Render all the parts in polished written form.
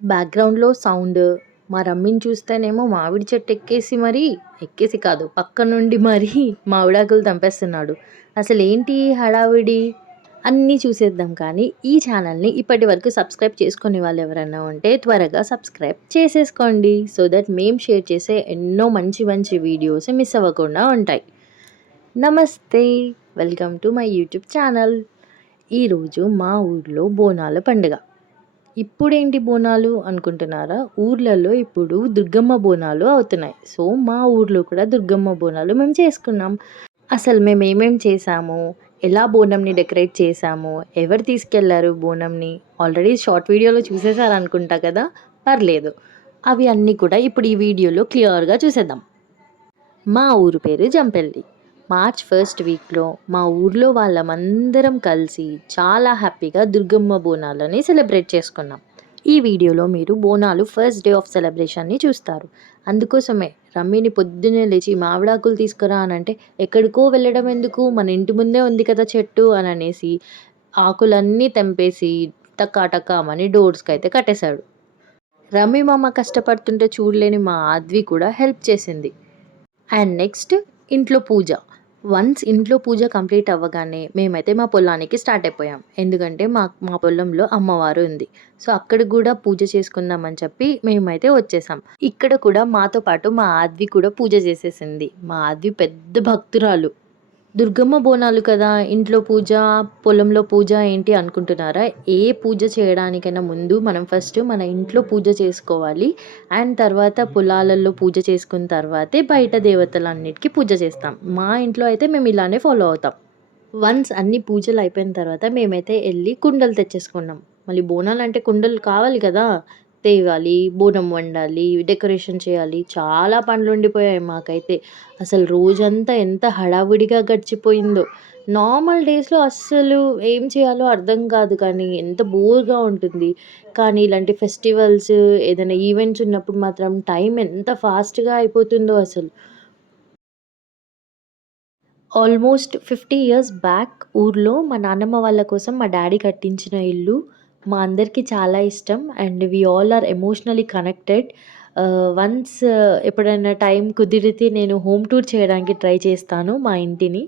బ్యాక్‌గ్రౌండ్‌లో సౌండ్, మా రమ్మిని చూస్తేనేమో మామిడి చెట్టు ఎక్కేసి కాదు పక్క నుండి మరీ మామిడాకులు తెంపేస్తున్నాడు. అసలేంటి ఈ హడావిడి? అన్నీ చూసేద్దాం కానీ, ఈ ఛానల్‌ని ఇప్పటివరకు సబ్స్క్రైబ్ చేసుకునే వాళ్ళెవరన్నా ఉంటే త్వరగా సబ్స్క్రైబ్ చేసేసుకోండి. సో దట్ మేము షేర్ చేసే ఎన్నో మంచి మంచి వీడియోస్ మిస్ అవ్వకుండా ఉంటాయి. నమస్తే! Welcome to my YouTube channel. ఈరోజు మా ఊర్లో బోనాల పండుగ. ఇప్పుడేంటి బోనాలు అనుకుంటున్నారా? ఊర్లలో ఇప్పుడు దుర్గమ్మ బోనాలు అవుతున్నాయి. సో, మా ఊర్లో కూడా దుర్గమ్మ బోనాలు మేము చేసుకున్నాం. అసలు మేమేమేం చేశాము? ఎలా బోనంని డెకరేట్ చేశాము? ఎవరు తీసుకెళ్లారు బోనంని? ఆల్రెడీ షార్ట్ వీడియోలో చూసేసారనుకుంటా కదా! పర్లేదు. అవి అన్నీ కూడా ఇప్పుడు ఈ వీడియోలో క్లియర్‌గా చూసేద్దాం. మా ఊరు పేరు జంపెల్లి. మార్చ్ ఫస్ట్ వీక్‌లో మా ఊర్లో వాళ్ళమందరం కలిసి చాలా హ్యాపీగా దుర్గమ్మ బోనాలని సెలబ్రేట్ చేసుకున్నాం. ఈ వీడియోలో మీరు బోనాలు ఫస్ట్ డే ఆఫ్ సెలబ్రేషన్‌ని చూస్తారు. అందుకోసమే రమ్మిని పొద్దున్నే లేచి మామిడాకులు తీసుకురా అనంటే, ఎక్కడికో వెళ్ళడం ఎందుకు మన ఇంటి ముందే ఉంది కదా చెట్టు అననేసి ఆకులన్నీ తెంపేసి టకా డోర్స్‌కైతే కట్టేశాడు. రమ్మి మామ కష్టపడుతుంటే చూడలేని మా ఆద్వి కూడా హెల్ప్ చేసింది. అండ్ నెక్స్ట్ ఇంట్లో పూజ. వన్స్ ఇంట్లో పూజ కంప్లీట్ అవ్వగానే మేమైతే మా పొలానికి స్టార్ట్ అయిపోయాం. ఎందుకంటే మా పొలంలో అమ్మవారు ఉంది. సో, అక్కడికి గూడా పూజ చేసుకుందామని చెప్పి మేమైతే వచ్చేసాం. ఇక్కడ కూడా మాతో పాటు మా ఆద్వి కూడా పూజ చేసేసింది. మా ఆద్వి పెద్ద భక్తురాలు. దుర్గమ్మ బోనాలు కదా! ఇంట్లో పూజ, పొలంలో పూజ ఏంటి అనుకుంటున్నారా? ఏ పూజ చేయడానికైనా ముందు మనం ఫస్ట్ మన ఇంట్లో పూజ చేసుకోవాలి. అండ్ తర్వాత పొలాలలో పూజ చేసుకున్న తర్వాతే బయట దేవతలన్నిటికి పూజ చేస్తాం. మా ఇంట్లో అయితే మేము ఇలానే ఫాలో అవుతాం. వన్స్ అన్ని పూజలు అయిపోయిన తర్వాత మేమైతే ఎళ్లి కుండలు తెచ్చేసుకున్నాం. మళ్ళీ బోనాలంటే కుండలు కావాలి కదా! తేవాలి, బోనం వండాలి, డెకరేషన్ చేయాలి. చాలా పనులుండిపోయాయి మాకైతే. అసలు రోజంతా ఎంత హడావిడిగా గడిచిపోయిందో. నార్మల్ డేస్‌లో అస్సలు ఏం చేయాలో అర్థం కాదు కానీ, ఎంత బోర్‌గా ఉంటుంది. కానీ ఇలాంటి ఫెస్టివల్స్, ఏదైనా ఈవెంట్స్ ఉన్నప్పుడు మాత్రం టైం ఎంత ఫాస్ట్‌గా అయిపోతుందో అసలు. ఆల్మోస్ట్ 50 ఇయర్స్ బ్యాక్ ఊర్లో మా నాన్నమ్మ వాళ్ళ కోసం మా డ్యాడీ కట్టించిన ఇల్లు. మా అందరికీ చాలా ఇష్టం. And we all are emotionally connected. Once ఎప్పుడైనా టైం కుదిరితే నేను హోమ్ టూర్ చేయడానికి ట్రై చేస్తాను మా ఇంటిని.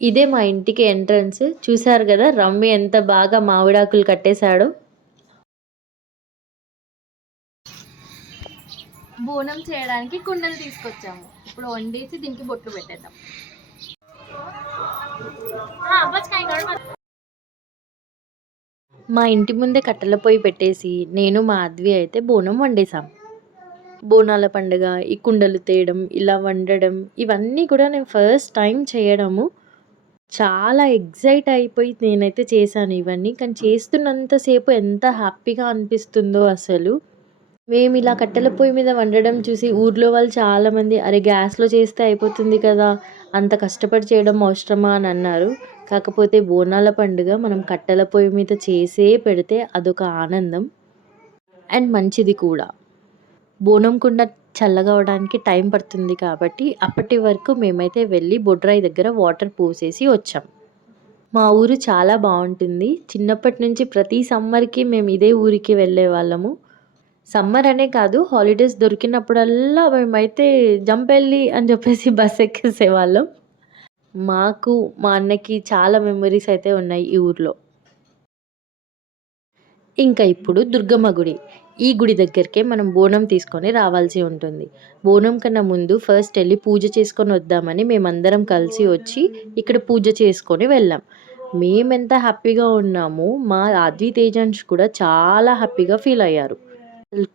ఇదే మా ఇంటికి ఎంట్రన్స్. చూసారు గదా! రమ్మి ఎంత బాగా మామిడాకులు కట్టేశాడో. బోనం చేయడానికి కుండలు తీసుకొచ్చాము. ఇప్పుడు వండేసి దీనికి బొట్లు పెట్టేద్దాం. మా ఇంటి ముందే కట్టెల పొయ్యి పెట్టేసి నేను మా ఆద్వి అయితే బోనం వండేసాం. బోనాల పండుగ, ఈ కుండలు తేయడం, ఇలా వండడం ఇవన్నీ కూడా నేను ఫస్ట్ టైం చేయడము. చాలా ఎక్సైట్ అయిపోయి నేనైతే చేశాను ఇవన్నీ. కానీ చేస్తున్నంత సేపు ఎంత హ్యాపీగా అనిపిస్తుందో అసలు. మేమిలా కట్టెల పొయ్యి మీద వండడం చూసి ఊర్లో వాళ్ళు చాలామంది "అరే! గ్యాస్‌లో చేస్తే అయిపోతుంది కదా! అంత కష్టపడి చేయడం అవసరమా?" అని అన్నారు. కాకపోతే బోనాల పండుగ మనం కట్టెల పొయ్యి మీద చేసే పెడితే అదొక ఆనందం. అండ్ మంచిది కూడా. బోనం కుండ చల్లగా అవ్వడానికి టైం పడుతుంది కాబట్టి అప్పటి వరకు మేమైతే వెళ్ళి బొడ్రాయి దగ్గర వాటర్ పోసేసి వచ్చాం. మా ఊరు చాలా బావుంటుంది. చిన్నప్పటి నుంచి ప్రతి సమ్మర్‌కి మేము ఇదే ఊరికి వెళ్ళేవాళ్ళము. సమ్మర్ అనే కాదు, హాలిడేస్ దొరికినప్పుడల్లా మేమైతే జంపెల్లి అని చెప్పేసి బస్ ఎక్కేసేవాళ్ళం. మాకు, మా అన్నకి చాలా మెమోరీస్ అయితే ఉన్నాయి ఈ ఊర్లో. ఇంకా ఇప్పుడు దుర్గమ్మ గుడి. ఈ గుడి దగ్గరికే మనం బోనం తీసుకొని రావాల్సి ఉంటుంది. బోనం కన్నా ముందు ఫస్ట్ ఎళ్లి పూజ చేసుకొని వద్దామని మేమందరం కలిసి వచ్చి ఇక్కడ పూజ చేసుకొని వెళ్ళాం. మేమెంత హ్యాపీగా ఉన్నామో మా ఆద్వి, తేజాన్ష్ కూడా చాలా హ్యాపీగా ఫీల్ అయ్యారు.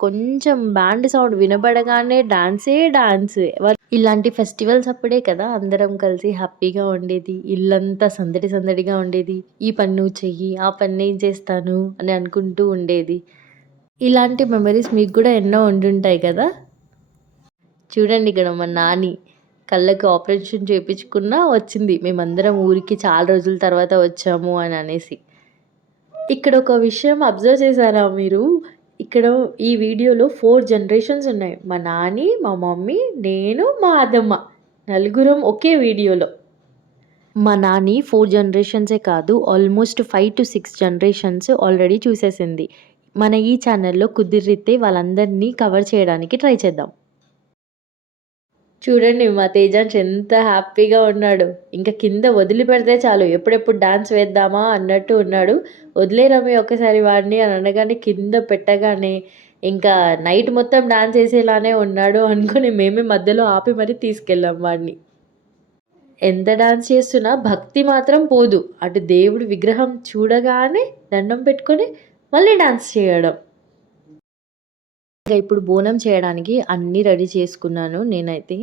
కొంచెం బ్యాండ్ సౌండ్ వినబడగానే డాన్సే డాన్స్. ఇలాంటి ఫెస్టివల్స్ అప్పుడే కదా అందరం కలిసి హ్యాపీగా ఉండేది. ఇల్లంతా సందడి సందడిగా ఉండేది. ఈ పని నువ్వు చెయ్యి, ఆ పని నేను చేస్తాను అని అనుకుంటూ ఉండేది. ఇలాంటి మెమోరీస్ మీకు కూడా ఎన్నో ఉండుంటాయి కదా! చూడండి ఇక్కడ మా నాని కళ్ళకి ఆపరేషన్ చేపించుకున్నా వచ్చింది. మేమందరం ఊరికి చాలా రోజుల తర్వాత వచ్చాము అని అనేసి. ఇక్కడ ఒక విషయం అబ్జర్వ్ చేశారా మీరు? ఇక్కడ ఈ వీడియోలో 4 జనరేషన్స్ ఉన్నాయి. మా నాని, మా మమ్మీ, నేను, మా అద్దమ్మ. నలుగురం ఒకే వీడియోలో. మా నాని 4 జనరేషన్సే కాదు ఆల్మోస్ట్ 5-6 జనరేషన్స్ ఆల్రెడీ చూసేసింది. మన ఈ ఛానల్‌లో కుదిరితే వాళ్ళందరినీ కవర్ చేయడానికి ట్రై చేద్దాం. చూడండి మా తేజాంష్ ఎంత హ్యాపీగా ఉన్నాడో. ఇంక కింద వదిలిపెడితే చాలు ఎప్పుడెప్పుడు డాన్స్ వేద్దామా అన్నట్టు ఉన్నాడు. "వదిలేయ్ రమ్య ఒక్కసారి వాడిని" అని అనగానే కింద పెట్టగానే ఇంకా నైట్ మొత్తం డాన్స్ ఏసేలానే ఉన్నాడు అనుకోని మేమే మధ్యలో ఆపి మరీ తీసుకెళ్ళాం వాడిని. ఎంత డాన్స్ చేస్తున్నా భక్తి మాత్రం పోదు. అటు దేవుడి విగ్రహం చూడగానే దండం పెట్టుకొని మళ్ళీ డాన్స్ చేయడం. ఇంకా ఇప్పుడు బోనం చేయడానికి అన్నీ రెడీ చేసుకున్నాను నేనైతే.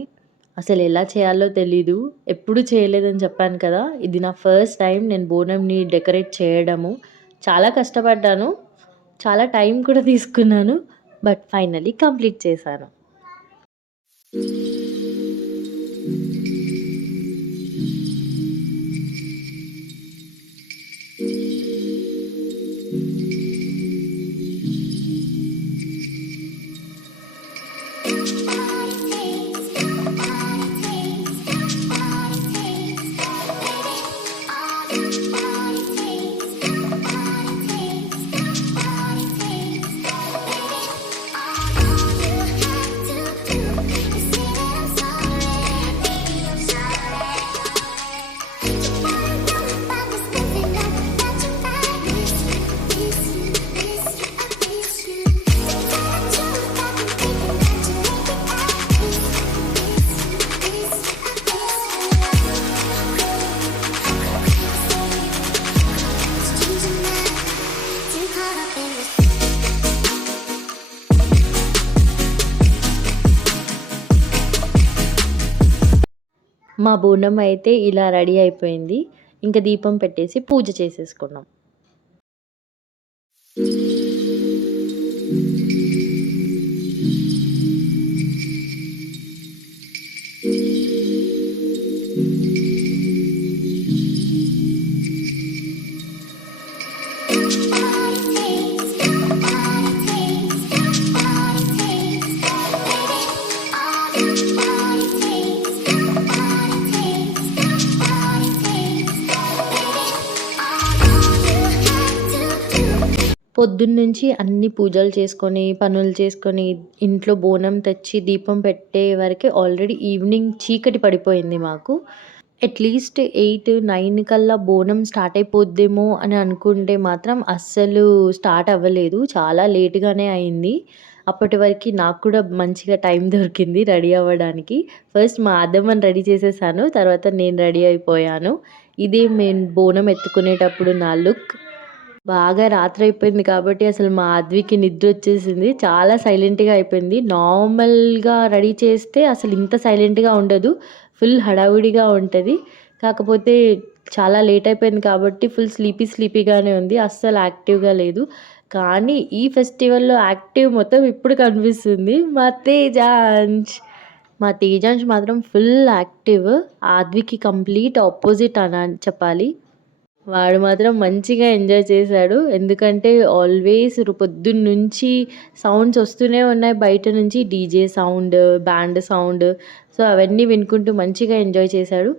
అసలు ఎలా చేయాలో తెలీదు. ఎప్పుడు చేయలేదని చెప్పాను కదా! ఇది నా ఫస్ట్ టైం నేను బోనంని డెకరేట్ చేయడము. చాలా కష్టపడ్డాను. చాలా టైం కూడా తీసుకున్నాను. బట్ ఫైనల్లీ కంప్లీట్ చేశాను. మా బోనం అయితే ఇలా రెడీ అయిపోయింది. ఇంక దీపం పెట్టేసి పూజ చేసేసుకున్నాం. పొద్దున్నుంచి అన్ని పూజలు చేసుకొని, పనులు చేసుకొని, ఇంట్లో బోనం తెచ్చి దీపం పెట్టే వరకే ఆల్రెడీ ఈవినింగ్ చీకటి పడిపోయింది మాకు. అట్‌లీస్ట్ 8, 9 కల్లా బోనం స్టార్ట్ అయిపోద్దేమో అని అనుకుంటే మాత్రం అస్సలు స్టార్ట్ అవ్వలేదు. చాలా లేట్‌గానే అయింది. అప్పటి వరకి నాకు కూడా మంచిగా టైం దొరికింది రెడీ అవ్వడానికి. ఫస్ట్ మా అద్దమ్మని రెడీ చేసేసాను. తర్వాత నేను రెడీ అయిపోయాను. ఇదే నేను బోనం ఎత్తుకునేటప్పుడు నా లుక్. బాగా రాత్రైపోయింది కాబట్టి అసలు మా అద్వికి నిద్రొచ్చేసింది. చాలా సైలెంట్‌గా అయిపోయింది. నార్మల్‌గా రెడీ చేస్తే అసలు ఇంత సైలెంట్‌గా ఉండదు. ఫుల్ హడావిడిగా ఉంటది. కాకపోతే చాలా లేట్ అయిపోయింది కాబట్టి ఫుల్ స్లీపీగానే ఉంది. అస్సలు యాక్టివ్‌గా లేదు. కానీ ఈ ఫెస్టివల్‌లో యాక్టివ్ మొత్తం ఇప్పుడు కనిపిస్తుంది. మా తేజాంష్ మాత్రం ఫుల్ యాక్టివ్. అద్వికి కంప్లీట్ ఆపోజిట్ అని చెప్పాలి. వాడు మాత్రం మంచిగా ఎంజాయ్ చేశాడు. ఎందుకంటే ఆల్వేస్ పొద్దున్నుంచి సౌండ్స్ వస్తూనే ఉన్నాయి బయట నుంచి. DJ sound, band sound. So, అవన్నీ వినుకుంటూ మంచిగా ఎంజాయ్ చేశాడు.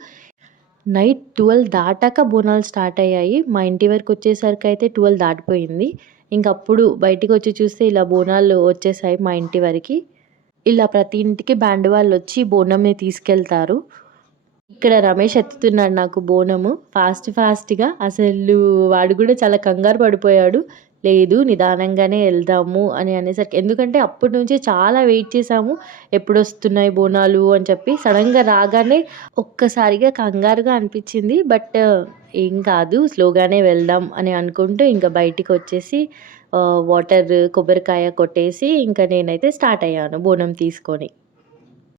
నైట్ 12 దాటాక బోనాలు స్టార్ట్ అయ్యాయి. మా ఇంటి వరకు వచ్చేసరికయితే 12 దాటిపోయింది. ఇంకప్పుడు బయటికొచ్చి చూస్తే ఇలా బోనాలు వచ్చేసాయి మా ఇంటి వరకి. ఇలా ప్రతి ఇంటికి బ్యాండ్ వాళ్ళొచ్చి బోనంని తీసుకెళ్తారు. ఇక్కడ రమేష్ ఎత్తుతున్నాడు నాకు బోనము ఫాస్ట్‌గా. అసలు వాడు కూడా చాలా కంగారు పడిపోయాడు. లేదు నిదానంగానే వెళ్దాము అని అనేసరికి ఎందుకంటే అప్పటి నుంచి చాలా వెయిట్ చేసాము. ఎప్పుడొస్తున్నాయి బోనాలు అని చెప్పి. సడెన్‌గా రాగానే ఒక్కసారిగా కంగారుగా అనిపించింది. బట్ ఏం కాదు స్లోగానే వెళ్దాం అని అనుకుంటూ ఇంకా బయటికొచ్చేసి వాటర్, కొబ్బరికాయ కొట్టేసి ఇంకా నేనైతే స్టార్ట్ అయ్యాను బోనం తీసుకొని.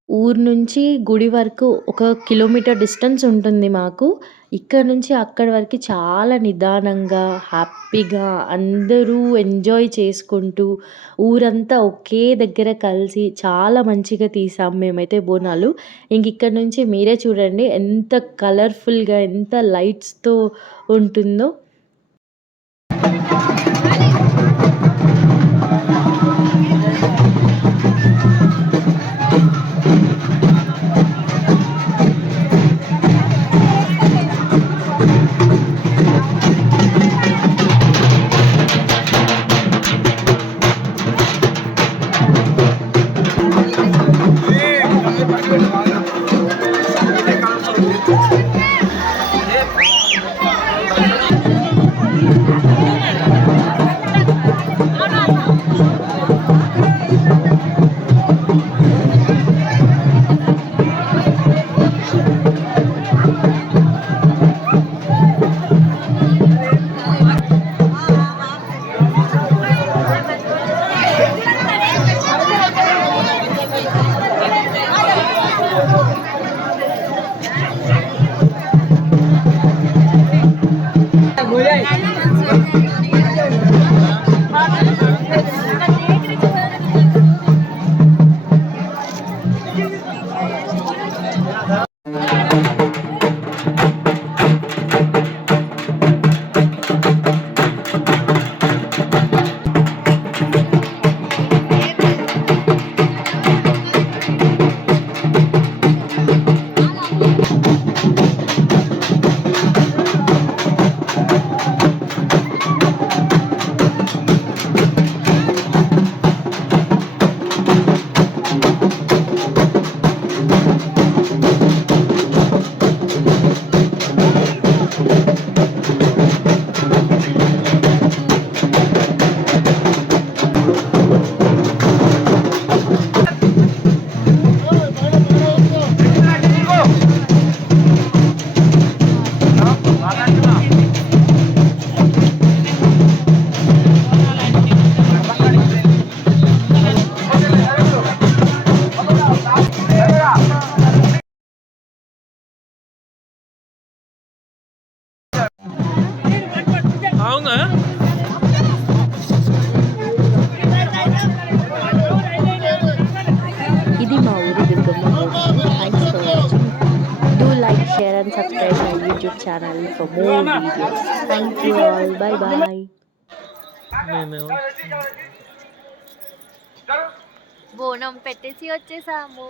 ఊరు నుంచి గుడి వరకు 1 కిలోమీటర్ డిస్టెన్స్ ఉంటుంది మాకు. ఇక్కడ నుంచి అక్కడి వరకి చాలా నిదానంగా, హ్యాపీగా అందరూ ఎంజాయ్ చేసుకుంటూ, ఊరంతా ఒకే దగ్గర కలిసి చాలా మంచిగా తీసాం మేమైతే బోనాలు. ఇక్కడ నుంచి మీరే చూడండి ఎంత కలర్‌ఫుల్‌గా, ఎంత లైట్స్‌తో ఉంటుందో. అవునా ఇది మా ఊరి దుర్గమ్మ గుడి. Thanks for watching. Do like, share and subscribe my YouTube channel for more videos. Thank you all. Bye bye. నేను బోనం పెట్టేసి వచ్చేసాము.